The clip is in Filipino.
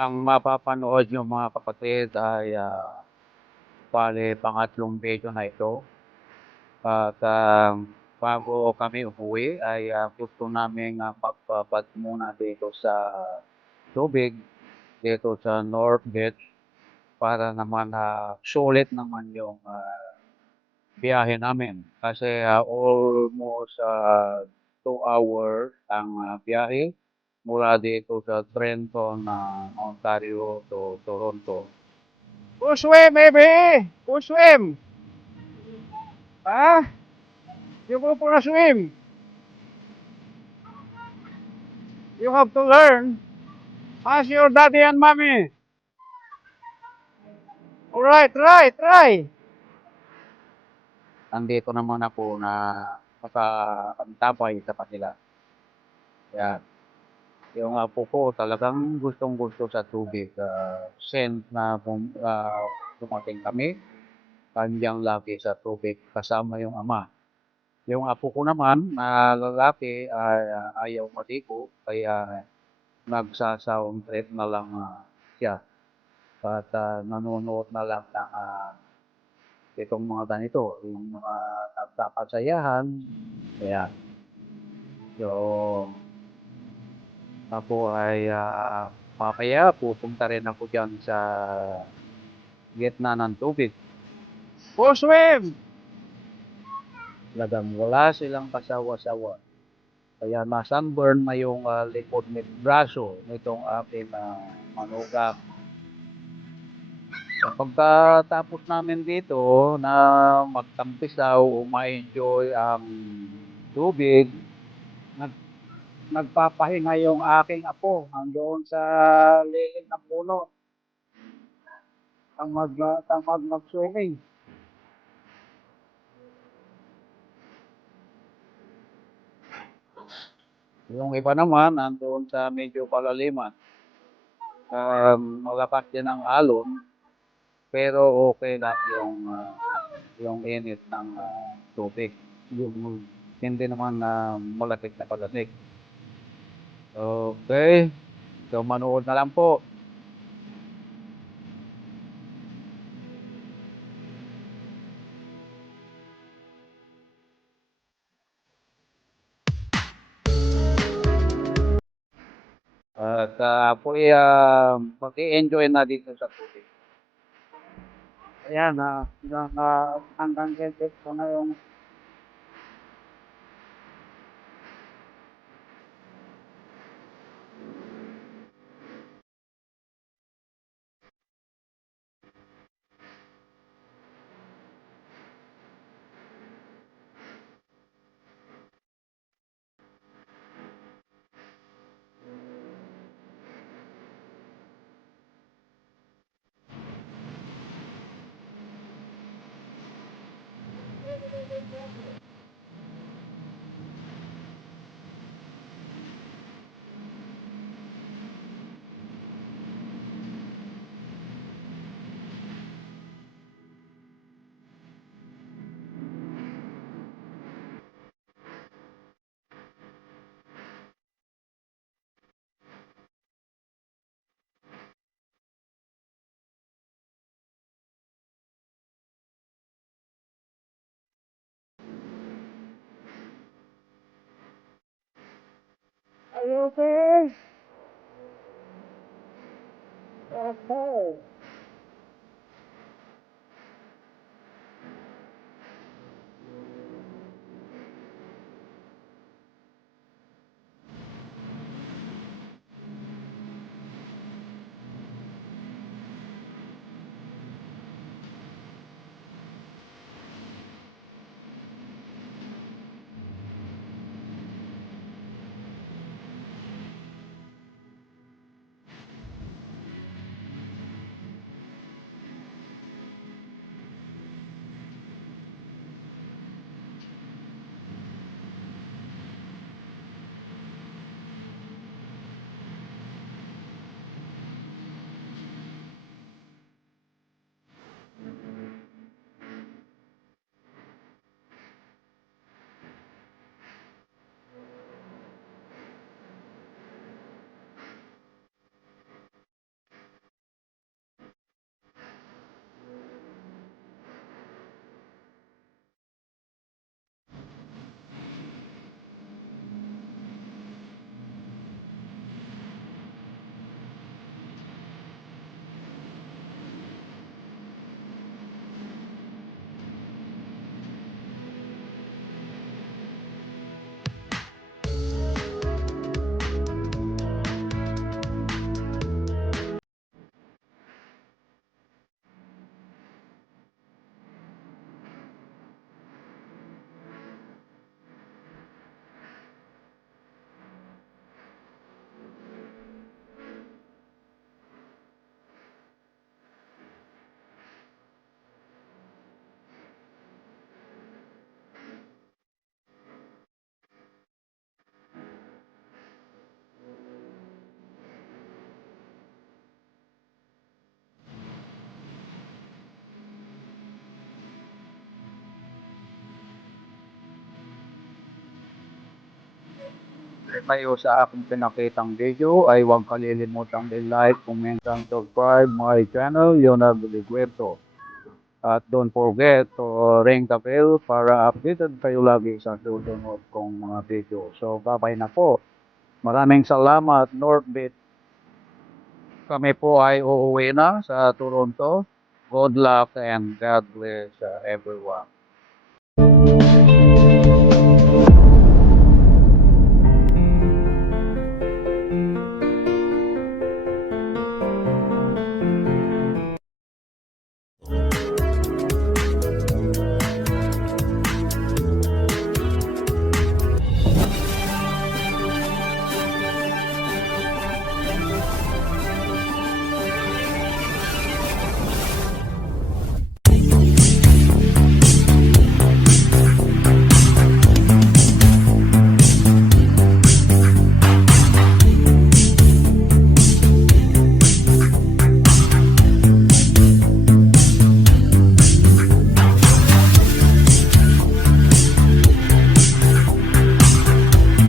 Ang mapapanood niyo mga kapatid ay, bale pangatlong video na ito at, bago kami umuwi ay, gusto naming, magbabad muna dito sa tubig, dito sa North Beach para naman, sulit naman yung, biyahe namin. Kasi, almost, 2 hours ang, biyahe mula dito sa Trenton, Ontario to Toronto. Go swim, baby! Go swim! Ah? You go for a swim. You have to learn. Ask your daddy and mommy. Alright, try. Nandito naman ako na makaantabay sa kanila. Yan. Yung apo ko talagang gustong-gusto sa tubig. Since na dumating kami, kanyang lagi sa tubig kasama yung ama. Yung apo ko naman na lalaki ay ayaw maligo kaya nagsasawang trip na lang siya. At nanonood na lang ng itong mga ganito, yung mga nagkakasayahan. Ayan. So, ako ay mamaya pupunta rin ako dyan sa gitna ng tubig. Go swim. Talagang wala silang kasawa-sawa. Kaya na-sunburn na yung likod ng braso nitong aking manugang. Kapag tapos namin dito na magtampisaw o ma-enjoy ang tubig, nag nagpapahinga yung aking apo nandoon sa lilim ng puno. Tamad mag-swimming. Yung iba naman nandoon sa medyo palaliman. Malakas din ang alon, pero okay lang yung init ng tubig. Yung hindi naman malapit na palamig. Okay, so manood na lang po. At ako'y mag-e-enjoy na dito sa tubig. Ayan, hanggang dito ko na yung Are you okay? Okay. kayo sa aking pinakitang video ay huwag kalilimutang i-like, comment, and subscribe my channel, Leonardo Liguerto. At don't forget to ring the bell para updated kayo lagi sa susunod kong mga video. So, bye-bye na po. Maraming salamat, Northbit. Kami po ay uuwi na sa Toronto. Good luck and God bless everyone.